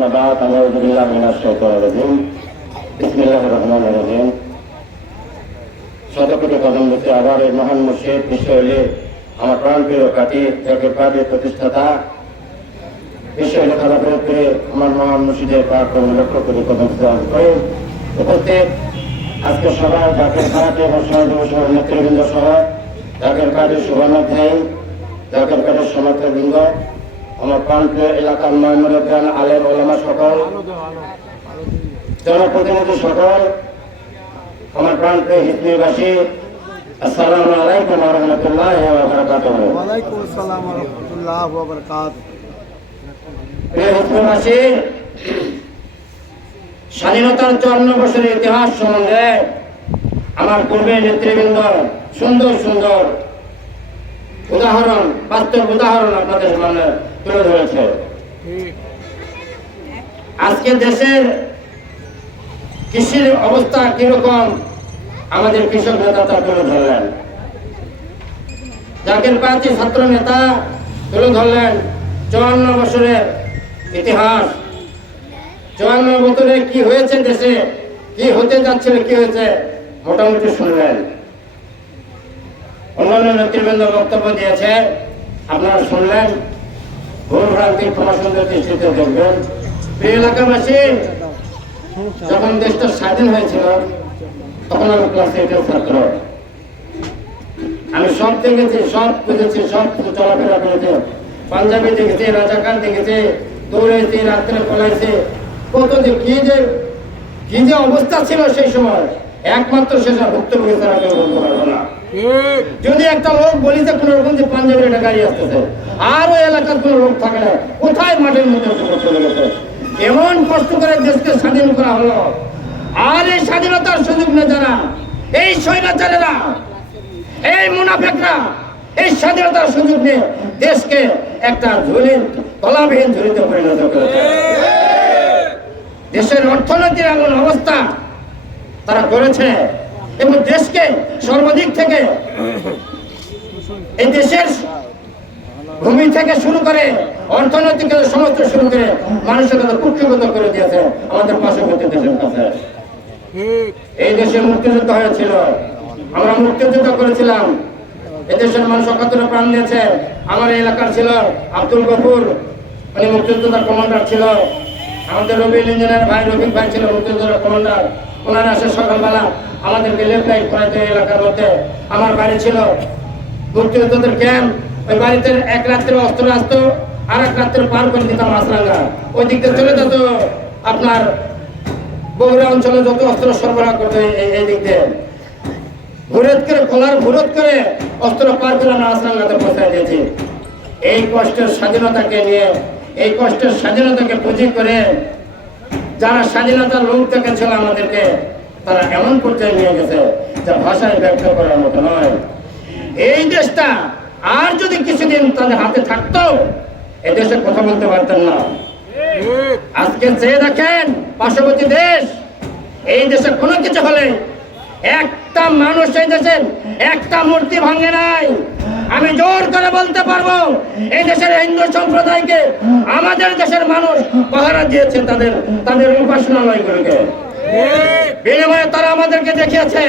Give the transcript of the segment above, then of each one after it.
أما بعد أعوذ بالله من الشيطان الرجيم بسم الله الرحمن الرحيم শতকোটি কদম বেঁচে আবার এই মহান মুর্শিদ বিশ্বলি আমার প্রাণপ্রিয় কাটি জাকির কাদের প্রতিষ্ঠাতা বিশ্বলি খালাপুরকে আমার মহান মুর্শিদের প্রার্থনা লক্ষ্য করে কদম প্রদান করে উপস্থিত আজকে সবাই জাকির কাদের এবং সমাজসহ নেতৃবৃন্দ সহ জাকির কাদের শুভানুধ্যায়ী জাকির কাদের সমর্থকবৃন্দ আমার প্রান্তীয় এলাকার নয়মুদ্দান আলেম ওলামা সকল জনপ্রতিনিধি সকল আমার প্রান্তীয় হিন্দুবাসী আসসালামু আলাইকুম ওয়া রাহমাতুল্লাহি ওয়া বারাকাতুহু। ওয়া আলাইকুম আসসালাম ওয়া রাহমাতুল্লাহি ওয়া বারাকাতুহু। প্রিয় হিন্দুবাসী, স্বাধীনতার 54 বছরের ইতিহাস সম্বন্ধে আমার পূর্বে নেতৃবৃন্দ সুন্দর সুন্দর উদাহরণ, বাস্তব উদাহরণ আপনাদের সামনে তুলে ধরেছে। আজকে দেশের কৃষির অবস্থা কিরকম আমাদের কৃষক নেতা তা তুলে ধরলেন। জাকির পার্টি ছাত্র নেতা তুলে ধরলেন 54 বছরের ইতিহাস। 54 বছরে কি হয়েছে দেশে, কি হতে যাচ্ছিল, কি হয়েছে মোটামুটি শুনলেন। অন্যান্য নেতৃবৃন্দ বক্তব্য দিয়েছে, আপনারা শুনলেন। ভুল ভ্রান্তি ক্ষমা সুন্দর দৃষ্টিতে দেখবেন। প্রিয় এলাকাবাসী, যখন দেশটা স্বাধীন হয়েছিল তখন আমি ক্লাস 8-এর ছাত্র। আমি সব দেখেছি, সব বুঝেছি, সব চলাফেরা করেছি। পাঞ্জাবি দেখেছি, রাজাকার দেখেছি, দৌড়েছি, রাত্রে পলাইছি, কত যে কি যে অবস্থা ছিল সেই সময়, একমাত্র সেসব ভুক্তভোগী ছাড়া কেউ বলতে পারবো না। যদি একটা লোক বলি যে কোনো রকম যে পাঞ্জাবের একটা গাড়ি আসতেছে, আর ওই এলাকার কোনো লোক থাকে না, কোথায় মাঠের মধ্যে চলে গেছে। এমন কষ্ট করে দেশকে স্বাধীন করা হলো, আর এই স্বাধীনতার সুযোগ নেই যারা, এই স্বৈরাচারেরা, এই মুনাফেকরা এই স্বাধীনতার সুযোগ নিয়ে দেশকে একটা তলাবিহীন ঝুলিতে পরিণত করেছে। দেশের অর্থনীতির এমন অবস্থা তারা করেছে এবং দেশকে সর্বাধিক থেকে এই দেশের ভূমি থেকে শুরু করে অর্থনৈতিক সমস্ত শুরু করে মানুষের কাছে কুক্ষিগত করে দিয়েছে আমাদের পার্শ্ববর্তী দেশের কাছে। এই দেশে মুক্তিযুদ্ধ হয়েছিল, আমরা মুক্তিযুদ্ধ করেছিলাম, এদেশের মানুষ ৭১ প্রাণ দিয়েছে। আমার এলাকার ছিল আব্দুল গফুর, উনি মুক্তিযোদ্ধার কমান্ডার ছিল। আমাদের রবিউল ইঞ্জিনিয়ার ভাই, রফিক ভাই ছিল মুক্তিযোদ্ধার কমান্ডার। ওনারা আসে সকালবেলা আমাদেরকে লেফট রাইট করাইতে এলাকার মধ্যে। আমার বাড়ি ছিল মুক্তিযোদ্ধাদের ক্যাম্প, ওই বাড়িতে এক রাত্রে অস্ত্র আসতো, আর এক রাত্রে পার করে দিতাম মাছরাঙ্গা। ওই দিক দিয়ে চলে যেত আপনার বগুড়া অঞ্চলে যত অস্ত্র সরবরাহ করতে এই দিক দিয়ে ভুরত করে কলার ভুরত করে অস্ত্র পার করে আমরা মাছরাঙ্গাতে পৌঁছায় দিয়েছি। এই কষ্টের স্বাধীনতাকে নিয়ে, এই কষ্টের স্বাধীনতাকে পুঁজি করে যারা স্বাধীনতার লোক দেখেছিল আমাদেরকে, তারা এমন পর্যায়ে নিয়ে গেছে যা ভাষায় ব্যক্ত করার মতো নয়। এই দেশটা আর যদি কিছুদিন তাদের হাতে থাকতো, এই দেশে কথা বলতে পারতেন না। আজকে চেয়ে দেখেন পার্শ্ববর্তী দেশ, এই দেশে কোনো কিছু হলে একটা মানুষ এই দেশের একটা মূর্তি ভাঙে নাই। আমি জোর করে বলতে পারবো, এই দেশের হিন্দু সম্প্রদায়কে আমাদের দেশের মানুষ পাহারা দিয়েছে তাদের উপাসনালয়গুলোকে। বিনিময়ে তারা আমাদেরকে দেখিয়েছে।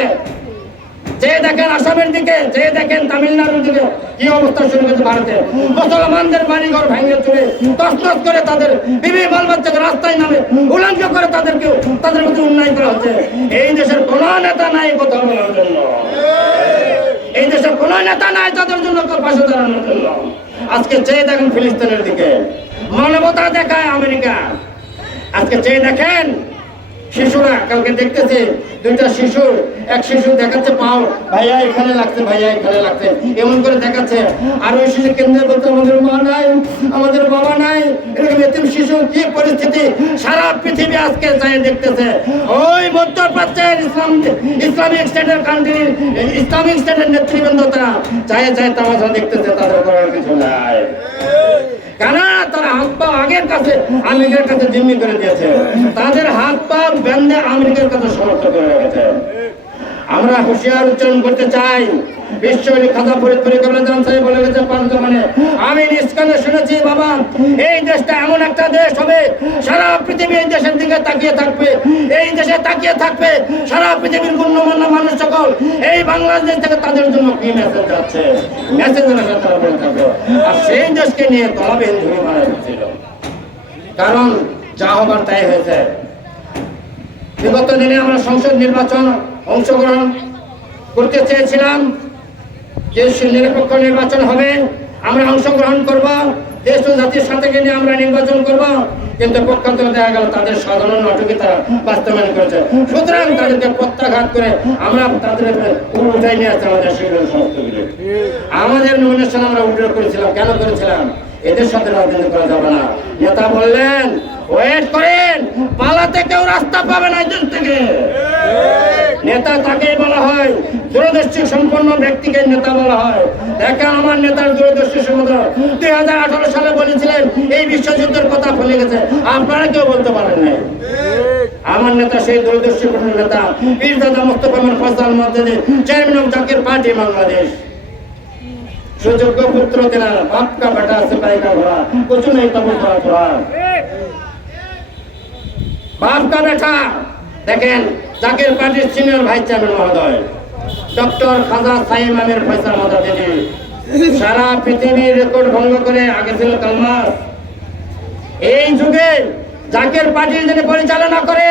যে দেখেন আসামের দিকে, যে দেখেন তামিলনাড়ুর দিকে কি অবস্থা শুরু করেছে ভারতে। মুসলমানদের বাড়িঘর ভেঙে চুরে তছনছ করে তাদের বিবি বাল বাচ্চাকে রাস্তায় নামে উলঙ্গ করে তাদের মধ্যে উন্নয়ন করা হচ্ছে। এই দেশের কোন নেতা নাই কথা বলার জন্য, এই দেশের কোন নেতা নাই তাদের জন্য পাশে দাঁড়ানোর জন্য। আজকে চেয়ে দেখেন ফিলিস্তিনের দিকে, মানবতা দেখায় আমেরিকা। আজকে চেয়ে দেখেন শিশুরা, কালকে দেখতেছে দুইটা শিশু, এক শিশু দেখাচ্ছে পাও, ভাইয়া এখানে লাগছে, ভাইয়া এখানে লাগছে, এমন করে দেখাচ্ছে। আর ওই শিশু কেন্দ্রে বলতে আমাদের মা নাই, আমাদের বাবা নাই। এরকম এতিম শিশু কি পরিস্থিতি সারা পৃথিবী আজকে চাই দেখতেছে। ওই মধ্যপ্রাচ্যের ইসলামিক স্টেটের কান্ট্রির ইসলামিক স্টেটের নেতৃবৃন্দ তারা চায়ে তামাশা দেখতেছে, তাদের করার কিছু নাই। কেন? তারা হাত পা আগের কাছে আমেরিকার কাছে জিম্মি করে দিয়েছে, তাদের হাত পা বেঁধে আমেরিকার কাছে সমর্থন করে রেখেছে। আমরা হুঁশিয়ার উচ্চারণ করতে চাই, বিশ্বনী খাতা পরিকল্পনা সাহেব বলে গেছে পাঁচজনে, আমি নিষ্কানে শুনেছি বাবা, এই দেশটা এমন একটা দেশ হবে সারা পৃথিবী এই দেশের দিকে তাকিয়ে থাকবে, এই দেশে তাকিয়ে থাকবে সারা পৃথিবীর গণ্যমান্য মানুষ সকল। এই বাংলাদেশ থেকে তাদের জন্য কি মেসেজ যাচ্ছে, মেসেজের তারা বলে থাকবে। আর সেই দেশকে নিয়ে তলাবিহীন ঝুড়ি মারা হচ্ছিল, কারণ যা হবার তাই হয়েছে। বিগত দিনে আমরা সংসদ নির্বাচন অংশগ্রহণ করতে চেয়েছিলাম, যে নিরপেক্ষ নির্বাচন হবে, আমরা অংশগ্রহণ করব, দেশ ও জাতির সাথে নিয়ে আমরা নির্বাচন করব, কিন্তু পক্ষান্তরে দেখা গেল তাদের সাধারণ নাটকীয়তা বাস্তবায়ন করেছে। সুতরাং তাদেরকে প্রত্যাঘাত করে আমরা তাদের উঠাই নিয়ে আসছি আমাদের সেগুলো সমস্তগুলো। আমাদের নমিনেশন আমরা উল্টো করেছিলাম। কেন করেছিলাম? এদের সাথে রাজনীতি করা যাবে না। নেতা বললেন ওয়েট করেন, পালাতে কেউ রাস্তা পাবে না এদের থেকে। নেতা তাকেই বলা হয়, দূরদর্শী সম্পন্ন ব্যক্তিকে নেতা বলা হয়। দেখেন আমার নেতার দূরদর্শী সম্পন্ন 2018 সালে বলেছিলেন এই বিশ্বযুদ্ধের কথা ভুলে গেছে, আপনারা কেউ বলতে পারেন নাই। আমার নেতা সেই দূরদর্শী নেতা পীরজাদা মোস্তফা কামাল ফয়সাল মর্যাদা চেয়ারম্যান অফ জাকের পার্টি বাংলাদেশ। সুযোগ্য পুত্র তেনা বাপ কা বেটা সিপাही का घोड़ा कुछ नहीं तब थोड़ा বাপ কা বেটা। দেখেন জাকের পার্টির সিনিয়র ভাইস চেয়ারম্যান মহোদয় ডক্টর খাজা সাইম আমির ফয়সাল মদাদি সারা পৃথিবীর রেকর্ড ভঙ্গ করে আগে ছিল কালমাস। এই যুগে জাকের পার্টির যিনি পরিচালনা করে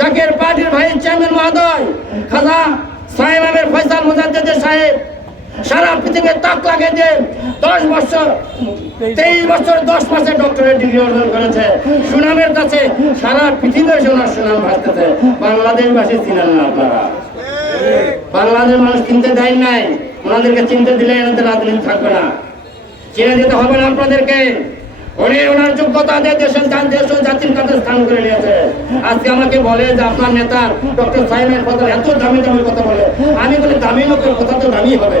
জাকের পার্টির ভাইস চেয়ারম্যান মহোদয় খাজা সাইম আমির ফয়সাল মদাদি সাহেব সারা পৃথিবীর তাক লাগিয়ে দিয়ে 23 বছর 10 মাসে ডক্টরেট ডিগ্রি অর্জন করেছে। সুনামের কাছে সারা পৃথিবীর সুনাম ভাসতেছে। বাংলাদেশবাসী চিনেন না আপনারা, বাংলাদেশ মানুষ চিনতে দেয় নাই। ওনাদেরকে চিনতে দিলে এনাদের রাজনীতি থাকবে না, চিনে দিতে হবে না আপনাদেরকে। উনি ওনার যোগ্যতা দিয়ে দেশ ও জাতির কাছে স্থান করে নিয়েছে। আজকে আমাকে বলে যে আপনার নেতা ডক্টর সাইমের কথা এত দামি দামি কথা বলে। আমি বলি দামি লোকের কথা তো দামি হবে,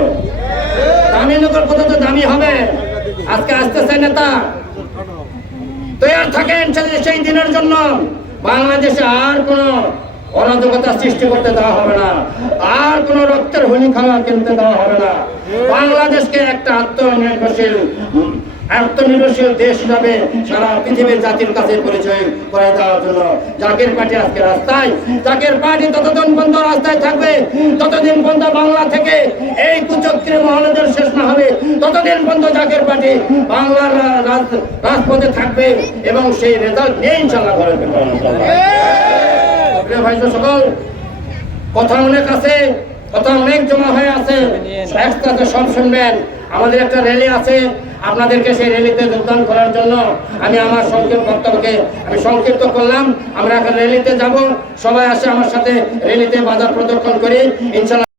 দামি লোকের কথা তো দামি হবে। আজকে আসতেছে নেতা, তৈরি থাকেন সেই দিনের জন্য। বাংলাদেশে আর কোন অরাজকতা সৃষ্টি করতে দেওয়া হবে না, আর কোন রক্তের হোলি খেলা কিনতে দেওয়া হবে না। বাংলাদেশকে একটা আত্মনির্ভরশীল দেশ হিসাবে সারা পৃথিবীর জাতির কাছে পরিচয় করে দেওয়ার জন্য জাকের পার্টি আজকে রাস্তায়। জাকের পার্টি ততদিন পর্যন্ত রাস্তায় থাকবে, ততদিন পর্যন্ত বাংলা থেকে এই কুচক্রী মহলের শেষ না হবে, ততদিন পর্যন্ত জাকের পার্টি বাংলার রাজপথে থাকবে এবং সেই রেজাল্ট নিয়ে ইনশাআল্লাহ ঘরে ফিরবে। ভাই সকল, কথা অনেক আছে, কথা অনেক জমা হয়ে আছে, একসাথে সব শুনবেন। আমাদের একটা র্যালি আছে, আপনাদেরকে সেই র্যালিতে যোগদান করার জন্য আমি আমার সংক্ষিপ্ত বক্তব্যকে আমি সংক্ষিপ্ত করলাম। আমরা এখন র্যালিতে যাব, সবাই আসে আমার সাথে র্যালিতে বাজার প্রদর্শন করি ইনশাআল্লাহ।